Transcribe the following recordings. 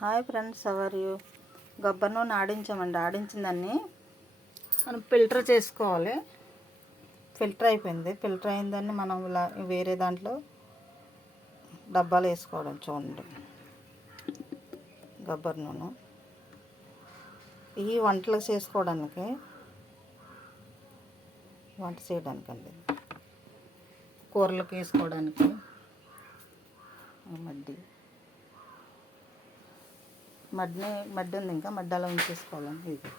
Hi friends, ever you? కొబ్బరి నూనె ఆడించామండి. ఆడించిన దాన్ని మనం ఫిల్టర్ చేసుకోవాలి. ఫిల్టర్ అయిపోయింది. ఫిల్టర్ అయిన దాన్ని మనం ఇలా వేరే దాంట్లో డబ్బాలు వేసుకోవడం. చూడండి, కొబ్బరి నూనె ఈ వంటలు చేసుకోవడానికి, వంట చేయడానికండి, కూరలకు వేసుకోవడానికి. మడ్డి ఉంది, ఇంకా మడ్డి అలా ఉంచేసుకోవాలండి. ఇది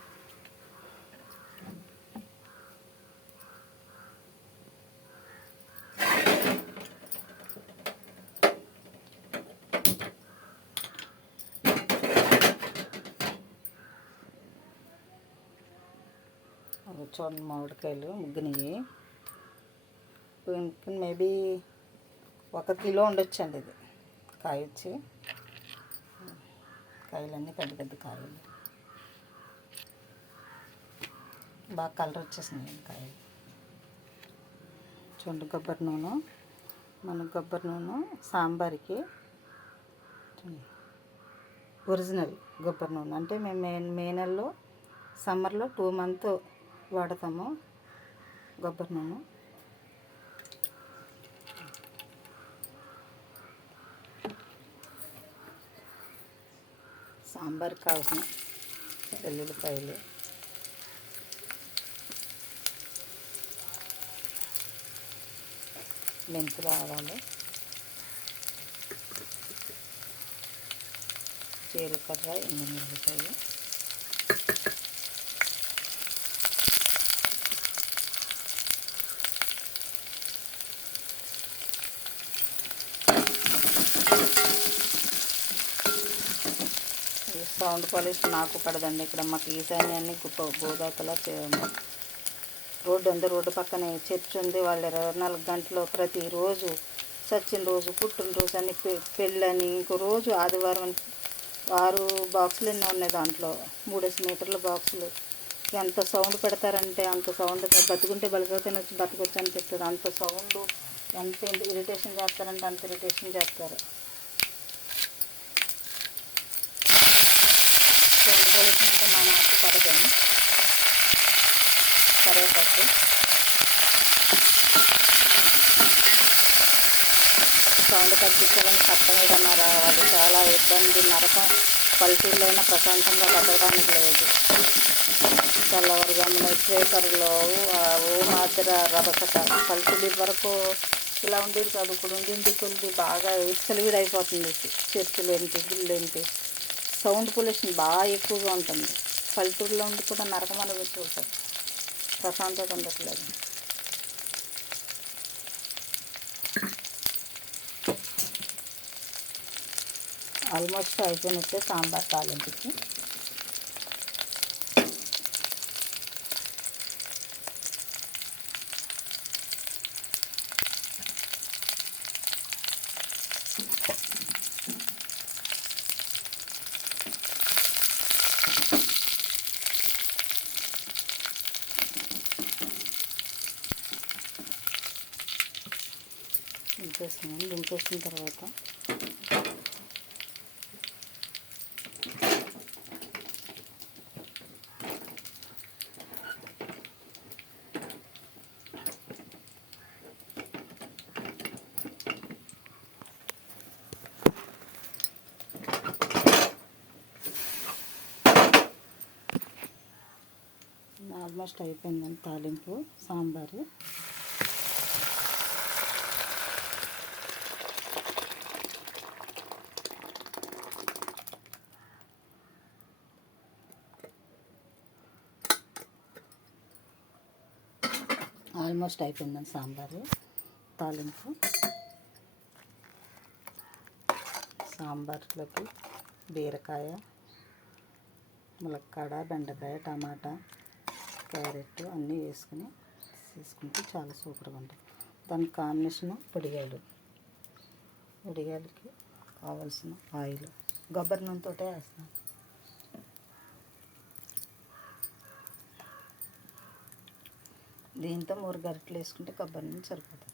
చూడండి, మామిడికాయలు ముగ్గునివి. మేబీ 1 కిలో ఉండొచ్చండి. ఇది కాయ వచ్చి, కాయలన్నీ పెద్ద పెద్ద కాయలు, బాగా కలర్ వచ్చేసినాయి కాయలు. చూడండి, కొబ్బరి నూనె, మన కొబ్బరి నూనె సాంబార్కి ఒరిజినల్ కొబ్బరి నూనె. అంటే మేము మే నెలలో సమ్మర్లో 2 months వాడతాము కొబ్బరి నూనె. సాంబార్కి కావాల్సిన వెల్లుల్లిపాయలు, మెంతులు, ఆవాలు, జీలకర్ర, ఎండుమిరపకాయలు, సౌండ్ పొల్యూషన్ నాకు పడదండి. ఇక్కడ మాకు ఈశాన్యాన్ని గోదాతలా రోడ్డు ఉంది. రోడ్డు పక్కనే చర్చ్ ఉంది. వాళ్ళు 24 గంటలు ప్రతిరోజు సచ్చిన రోజు, పుట్టినరోజు అని, పెళ్ళని, ఇంకో రోజు ఆదివారం అని 6 బాక్సులు ఎన్నో ఉన్నాయి. దాంట్లో 3 మీటర్ల బాక్సులు. ఎంత సౌండ్ పెడతారంటే అంత సౌండ్. బతుకుంటే బలిపోతే బతకొచ్చు అనిపిస్తుంది. అంత సౌండ్, ఎంత ఇరిటేషన్ చేస్తారంటే అంత ఇరిటేషన్ చేస్తారు. సౌండ్ పొల్యూషన్ అంటే మా నాకు పడదని. కరివేపాకు, సౌండ్ తగ్గించాలని చట్టం ఏదన్నా రావాలి. చాలా ఇబ్బంది, నరకం. పల్లెటూరులో అయినా ప్రశాంతంగా బతకడానికి లేదు. తెల్లవారుజామున స్వేటర్లో మాదిర రభసక. పల్లెటూరు వరకు ఇలా ఉండేది కాదు. ఇప్పుడు ఉండింది కొద్ది బాగా విచ్చలవిడి అయిపోతుంది. చర్చిలు ఏంటి, గుళ్ళు ఏంటి, సౌండ్ పొల్యూషన్ బాగా ఎక్కువగా ఉంటుంది. పల్లెటూరులో ఉండి కూడా నరకం అనుభవిస్తుంటారు. ప్రశాంతత ఉండట్లేదు. ఆల్మోస్ట్ అయిపోయినట్టే సాంబార్ తాలింపుకి. దింపేసిన తర్వాత ఆల్మోస్ట్ అయిపోయిందండి తాలింపు సాంబారు. ఆల్మోస్ట్ అయిపోయిందండి సాంబారు తాలింపు. సాంబార్లోకి బీరకాయ, ములక్కాడ, బెండకాయ, టమాటా, క్యారెట్ అన్నీ వేసుకుని తీసుకుంటే చాలా సూపర్గా ఉంటుంది. దానికి కాంబినేషన్ పొడిగాయలు. పొడిగాయలకి కావాల్సిన ఆయిల్ కొబ్బరి నూనెతో వేస్తాను. దీంతో 3 గరిటెలు వేసుకుంటే కొబ్బరి నూనె సరిపోతుంది.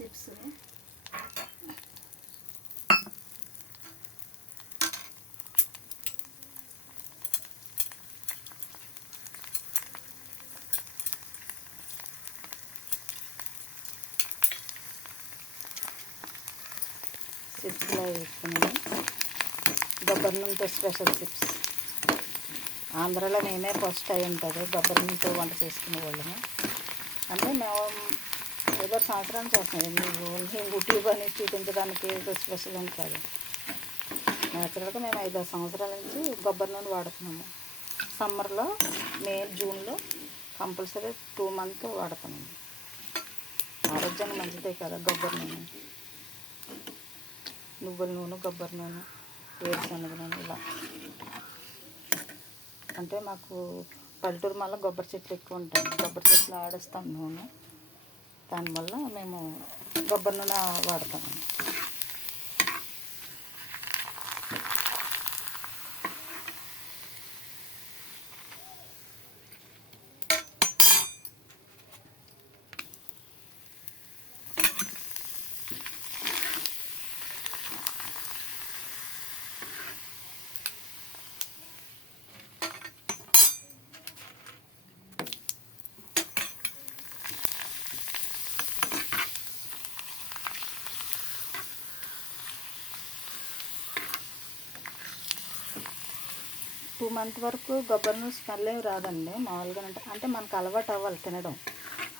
చిప్స్ చిప్స్లో వేసుకున్నాను. కొబ్బరి నూనెతో స్పెషల్ చిప్స్. ఆంధ్రాలో మేమే ఫస్ట్ అయి ఉంటుంది కొబ్బరి నూనెతో వంట చేసుకునే వాళ్ళము. అంటే మేము ఏదో సంవత్సరానికి చేస్తున్నాం. మేము యూట్యూబ్ అని చూపించడానికి ఏదో స్పెషల్ అని కాదు. నేచురల్గా మేము 5 సంవత్సరాల నుంచి కొబ్బరి నూనె వాడుతున్నాము. సమ్మర్లో మే జూన్లో కంపల్సరీ 2 మంత్ వాడుతున్నాము. ఆరోగ్యానికి మంచిదే కదా కొబ్బరి నూనె. నువ్వుల నూనె, కొబ్బరి నూనె, వేరుశనగ నూనె ఇలా. అంటే మాకు పల్లెటూరు మళ్ళీ కొబ్బరి చెట్లు ఎక్కువ ఉంటాయి. కొబ్బరి చెట్లు ఆడేస్తాం నూనె. దానివల్ల మేము కొబ్బరి నూనె వాడతాము. టూ మంత్ వరకు కొబ్బరి నూనె స్మెల్ ఏమి రాదండి. మామూలుగా అంటే మనకు అలవాటు అవ్వాలి తినడం.